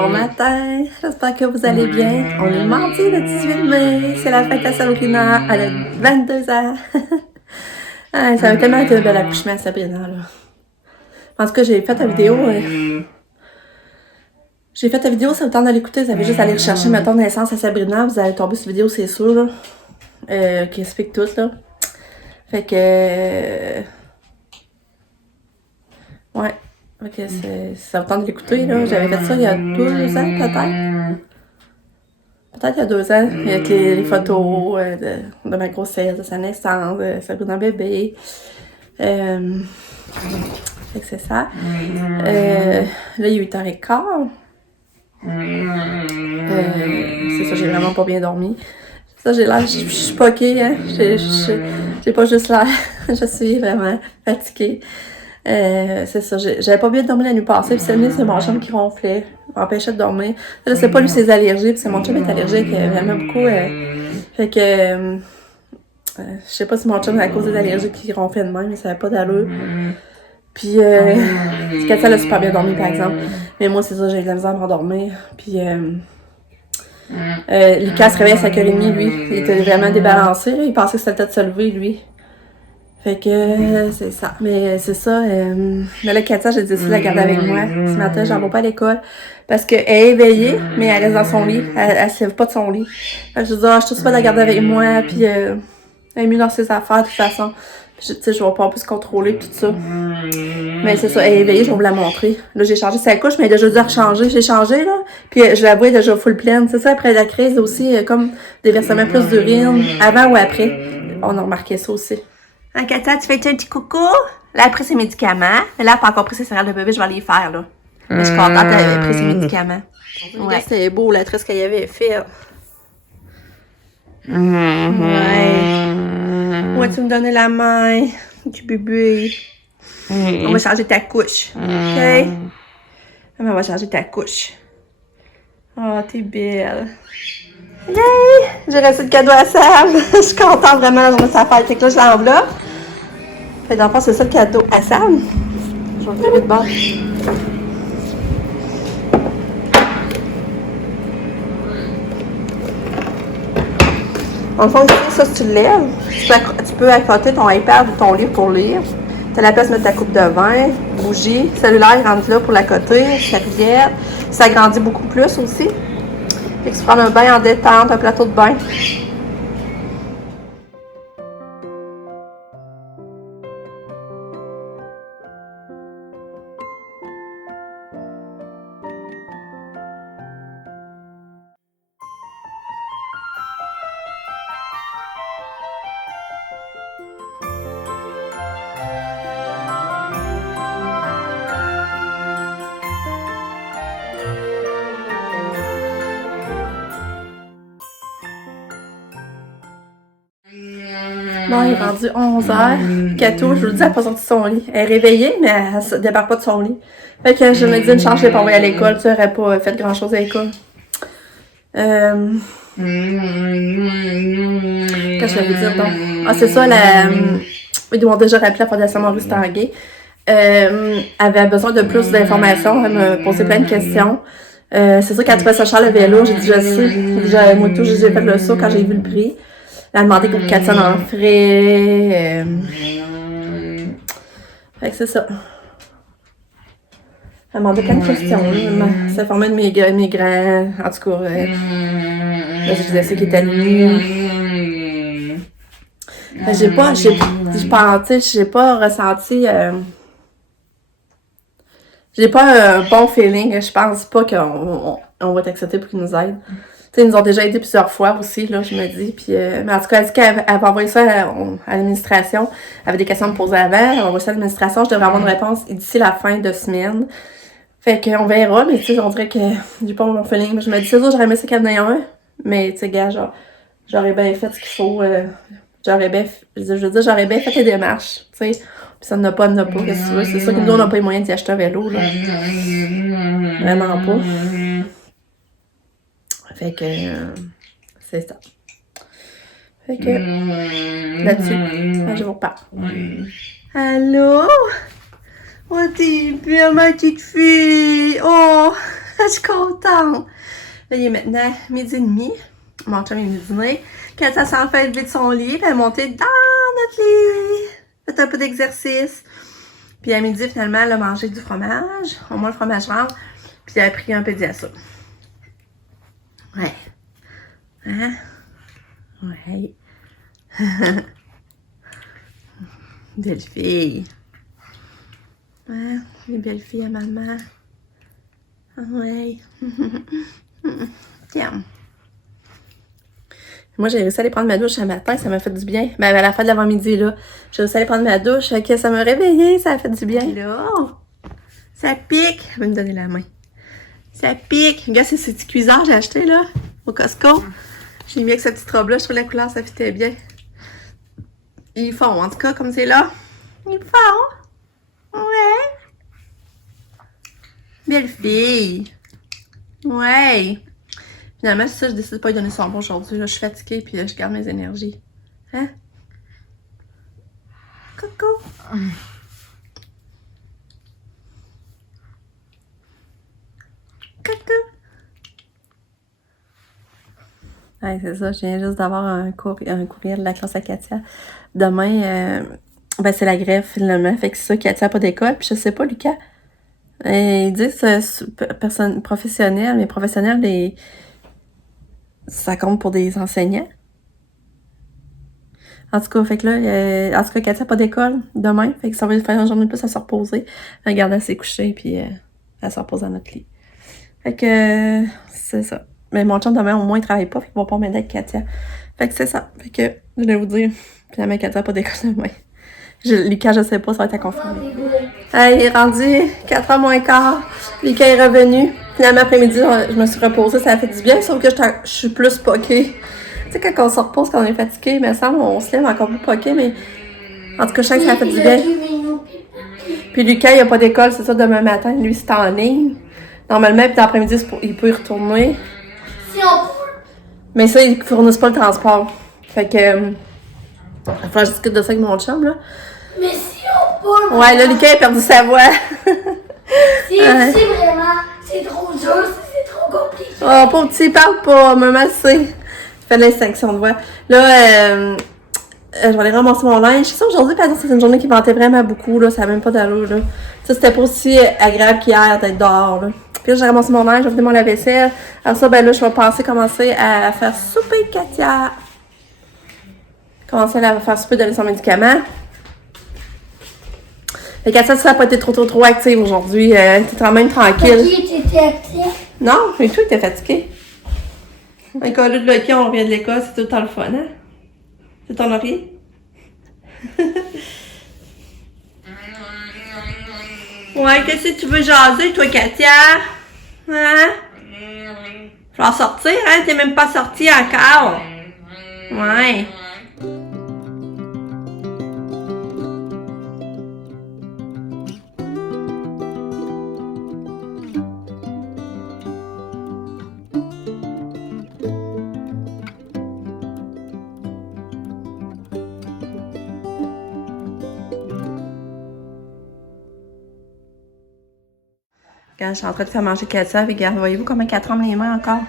Bon matin, j'espère que vous allez bien. On est mardi le 18 mai, c'est la fête à Sabrina, elle a 22 ans. Ah, ça va tellement être un bel accouchement à Sabrina, là. En tout cas, j'ai fait la vidéo. J'ai fait la vidéo, ça vous tente de l'écouter, vous avez juste à aller rechercher, mettons, naissance à Sabrina, vous allez tomber sur la vidéo, c'est sûr, là. Qui explique tout, là. Fait que... ouais. Ok, ça vous tente de l'écouter, là. J'avais fait ça il y a 2 ans, peut-être. Peut-être il y a 2 ans, avec les photos de ma grossesse, de sa naissance, de Sabrina bébé. Fait que c'est ça. Là, il est 8h15. C'est ça, j'ai vraiment pas bien dormi. Ça, j'ai l'air, je suis poquée, hein. J'ai pas juste l'air, je suis vraiment fatiguée. C'est ça, j'avais pas bien dormi la nuit passée, puis c'est mon chum qui ronflait, m'empêchait de dormir. Là, c'est pas lui ses allergies, puis c'est mon chum est allergique vraiment beaucoup. Fait que, je sais pas si mon chum, à cause des allergies qui ronflait de même, mais ça avait pas d'allure. Puis, Katia, elle a super bien dormi, par exemple. Mais moi, c'est ça, j'ai eu de la misère à m'endormir. Puis, Lucas se réveille à 5h30, lui. Il était vraiment débalancé, là. Il pensait que c'était le temps de se lever, lui. Fait que, c'est ça. Mais c'est ça. Mais là, Katia, j'ai décidé de la garder avec moi. Ce matin, j'en vais pas à l'école. Parce qu'elle est éveillée, mais elle reste dans son lit. Elle se lève pas de son lit. Fait que je dis, je te souhaite de la garder avec moi. Puis, elle est mieux dans ses affaires, de toute façon. Tu sais, je vais pas plus contrôler tout ça. Mais c'est ça, elle est éveillée, je vais vous la montrer. Là, j'ai changé sa couche, mais elle a déjà dû rechanger. J'ai changé, là. Puis, je la vois, elle est déjà full pleine. C'est ça, après la crise aussi, comme des versements plus d'urine. Avant ou après. On a remarqué ça aussi. Hein, Katia, tu fais un petit coucou? Là, elle a pris ses médicaments. Mais là, elle n'a pas encore pris ses céréales de bébé, je vais aller les faire, là. Mais je suis contente, elle avait pris ses médicaments. Ouais. C'était beau, la tresse qu'elle avait fait. Ouais. Ouais, tu me donnes la main, du bébé. On va changer ta couche. OK? On va changer ta couche. Oh, t'es belle. Yay! J'ai reçu le cadeau à Sam. Je suis contente vraiment, la journée de sa fête. Fait que là, je l'enveloppe. Fait que dans le fond, c'est ça le cadeau à Sam. Je vais le faire de bord. Dans le fond, ici, ça, si tu le lèves, tu peux accoter ton iPad ou ton livre pour lire. Tu as la place de mettre ta coupe de vin, bougie, cellulaire, rentre là pour l'accoter, serviette. Ça agrandit beaucoup plus aussi. Fait que tu prends un bain en détente, un plateau de bain. Bon, il est rendu 11h. Kato, je vous le dis, elle n'a pas sorti de son lit. Elle est réveillée, mais elle ne débarque pas de son lit. Fait que je me dis une chance, je l'ai pas envoyée à l'école. Tu n'aurais pas fait grand chose à l'école. Quand je vais vous dire, donc. Ah, c'est ça, ils m'ont déjà rappelé la Fondation Maurice Tanguay. Elle avait besoin de plus d'informations. Elle me posait plein de questions. C'est sûr qu'elle trouvait ça cher le vélo. J'ai dit, je sais. Moi, tout, j'ai fait le saut quand j'ai vu le prix. Elle a demandé pour 400 en frais. Fait que c'est ça. Elle a demandé plein de questions. Ça formait de migraines. En tout cas, je disais ça qui était lui. J'ai pas ressenti. J'ai pas un bon feeling. Je pense pas qu'on va être accepté pour qu'ils nous aident. T'sais, ils nous ont déjà aidé plusieurs fois aussi, là, je me dis. Puis, mais en tout cas, elle dit qu'elle va envoyer ça à l'administration. Elle avait des questions à me poser avant. Elle va envoyer ça à l'administration. Je devrais avoir une réponse d'ici la fin de semaine. Fait qu'on verra, mais tu sais, on dirait que j'ai pas mon feeling. Mais je me dis, c'est sûr, j'aurais aimé ça qu'il y en ait un. Mais tu sais, gars, genre, j'aurais bien fait ce qu'il faut. J'aurais bien fait les démarches, tu sais. Puis ça n'a pas, qu'est-ce que tu veux. C'est sûr que nous, on n'a pas les moyens d'y acheter un vélo, là. Vraiment pas. Fait que, c'est ça. Fait que, là-dessus, je vous reparle. Allô? Oh, t'es bien, ma petite fille! Oh! Je suis contente. Là, il est maintenant 12h30. Mon chum est venu dîner. Katia s'en fait lever de son lit, puis elle est montée dans notre lit. Fait un peu d'exercice. Puis à midi, finalement, elle a mangé du fromage. Au moins, le fromage rentre. Puis elle a pris un peu de diasso. Ouais. Hein? Ouais. Belle fille. Ouais, les belles filles à maman. Ouais. Tiens. Moi, j'ai réussi à aller prendre ma douche ce matin, ça m'a fait du bien. Ben, à la fin de l'avant-midi, là, j'ai réussi à aller prendre ma douche, que ça m'a réveillée, ça a fait du bien. Là, ça pique. Elle va me donner la main. Ça pique. Regarde, c'est ces petits cuisards que j'ai achetés, là, au Costco. J'ai mis avec cette petite robe-là, je trouve la couleur, ça fitait bien. Ils font, en tout cas, comme c'est là. Ils font. Ouais. Belle fille. Ouais. Finalement, c'est ça, je décide de pas lui donner son bon aujourd'hui. Là, je suis fatiguée, puis là, je garde mes énergies. Hein? Coucou! Coucou! Ouais, c'est ça, je viens juste d'avoir un courriel de la classe à Katia. Demain, ben c'est la grève, finalement. Fait que c'est ça, Katia n'a pas d'école, puis je sais pas, Lucas. Ils disent personne professionnelle, mais professionnel, ça compte pour des enseignants. En tout cas, fait que là, Katia n'a pas d'école demain. Fait que ça va faire une journée de plus à se reposer. Regarde, elle s'est couchée, puis elle se repose dans notre lit. Fait que c'est ça. Mais mon chum demain, au moins, il travaille pas, fait qu'il va pas m'aider avec Katia. Fait que c'est ça. Fait que je vais vous dire. Finalement, Katia n'a pas d'école demain. Lucas, je sais pas, ça va être à confirmer. Il est rendu 4h moins quart. Lucas est revenu. Finalement, après-midi, je me suis reposée, ça a fait du bien, sauf que je suis plus poquée. Tu sais, quand on se repose, quand on est fatigué, il me semble, on se lève encore plus poqué, mais en tout cas, je sens que ça a fait du bien. Puis Lucas, il a pas d'école, c'est ça, demain matin. Lui, c'est en ligne. Normalement, puis l'après-midi, il peut y retourner. Si on peut. Mais ça, ils fournissent pas le transport. Fait que. Il faut que je discute de ça avec mon chum, là. Mais si on peut. Ouais, là, Lucas a perdu sa voix. Si vraiment, c'est trop dur, c'est trop compliqué. Oh, pauvre petit, parle pas, maman, c'est. Fait de l'extinction de voix. Là, je vais aller ramasser mon linge. C'est ça, aujourd'hui, par exemple, c'est une journée qui ventait vraiment beaucoup, là. Ça n'a même pas d'allure, là. Ça, c'était pas aussi agréable qu'hier d'être dehors, là. Puis là, j'ai ramassé mon linge, j'ai fait mon lave-vaisselle. Alors ça, ben là, je vais commencer à faire souper Katia. Commencer à faire souper, donner son médicament. Fait Katia, ça n'a pas été trop active aujourd'hui. T'es quand même tranquille. Qui était actif? Non, mais toi, t'es fatiguée. Un collier de Lucky, on revient de l'école, c'est tout le temps le fun, hein? C'est ton oreiller? Ouais, qu'est-ce que tu veux jaser, toi, Katia? Hein? Faut en sortir, hein? T'es même pas sortie encore. Ouais. Quand je suis en train de faire manger Katia, regarde, voyez-vous comment elle tremble les mains encore?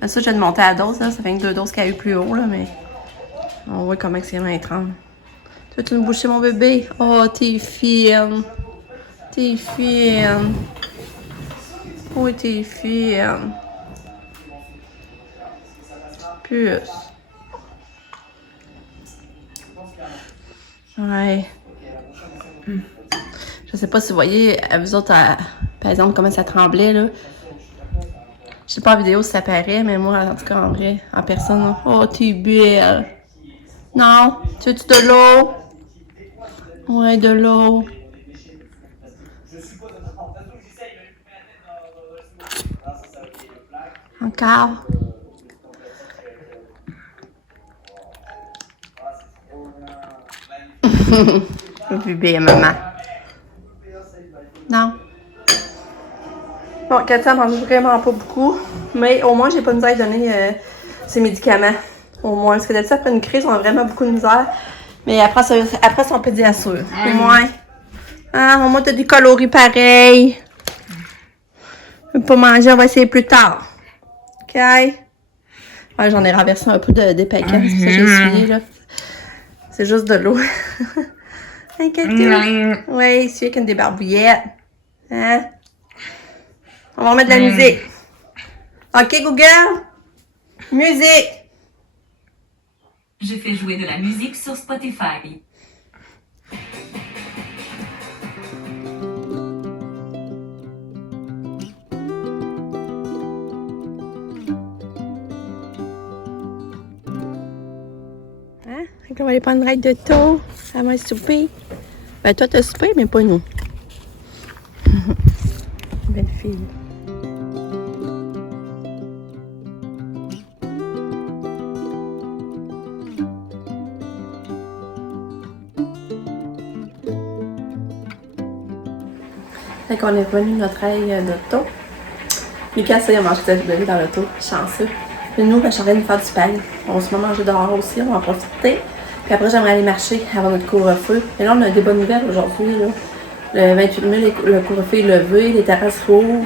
Là, ça, je viens de monter à la dose, là. Ça fait que 2 doses qu'elle a eu plus haut, là, mais on voit comment ses mains tremblent. Tu veux-tu nous boucher, mon bébé? Oh, t'es fine. T'es fine. Oui, t'es fine. Plus. Ouais. Je sais pas si vous voyez, à vous autres, par exemple, comment ça tremblait, là. Je sais pas en vidéo si ça paraît, mais moi, en tout cas, en vrai, en personne, là. Oh, t'es belle. Non? Tu veux-tu de l'eau? Ouais, de l'eau. Encore? Bébé, maman. Non. Bon, Katia mange vraiment pas beaucoup, mais au moins, j'ai pas de misère à donner ses médicaments. Au moins, parce que d'habitude, après une crise, on a vraiment beaucoup de misère. Mais après son pédiassure. Au moins. Ah, au moins, t'as des coloris pareils. Je veux pas manger, on va essayer plus tard. OK? Ouais, j'en ai renversé un peu de paquets, c'est pour ça que j'ai essuyé, là. C'est juste de l'eau. Un catou. Ouais, il suit avec une débarbouillette. Hein? On va remettre de la musique. OK, Google? Musique! Je fais jouer de la musique sur Spotify. Hein? Fait qu'on va aller prendre une ride d'auto. Ça va souper. Ben, toi, t'as soupé, mais pas nous. Belle fille. Fait qu'on est revenu de notre aile d'auto. Lucas, il a mangé sa bébé dans l'auto. Chanceux. Puis nous, ben, je suis en train de faire du pain. On se met manger dehors aussi, on va en profiter. Puis après, j'aimerais aller marcher avant notre couvre-feu. Et là, on a des bonnes nouvelles aujourd'hui. Là. Le 28 mai, le couvre-feu est levé, les terrasses rouvrent.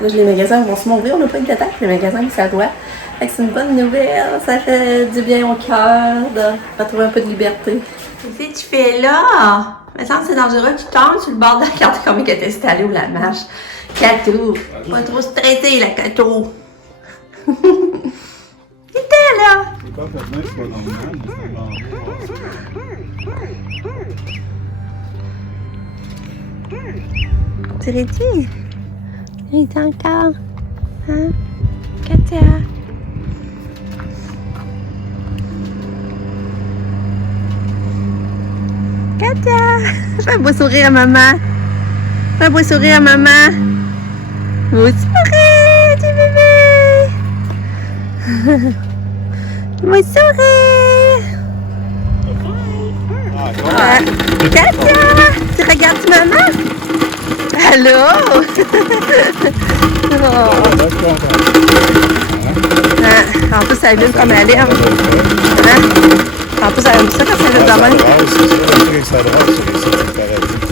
Là, les magasins vont se m'ouvrir. On n'a pas eu de date, les magasins, ça doit. Fait que c'est une bonne nouvelle. Ça fait du bien au cœur de retrouver un peu de liberté. Qu'est-ce que tu fais là? Il me semble que c'est dangereux. Tu tombes sur le bord de la carte comme elle est installée ou la marche. Catou. Pas trop stressé, la Catou. T'étais là. C'est pas tellement que c'est pas normal, mais c'est un Tu dit? Il est encore. Hein? Katia. Katia. Fais un beau sourire à maman. Fais un beau sourire à maman. Beau sourire, petit bébé. Beau sourire. Ah, Katia, tu regardes maman? Allô? Oh. En plus, ça allume comme elle aime. Hein? En plus, elle aime ça quand ça allume de même. c'est ça, c'est paradis.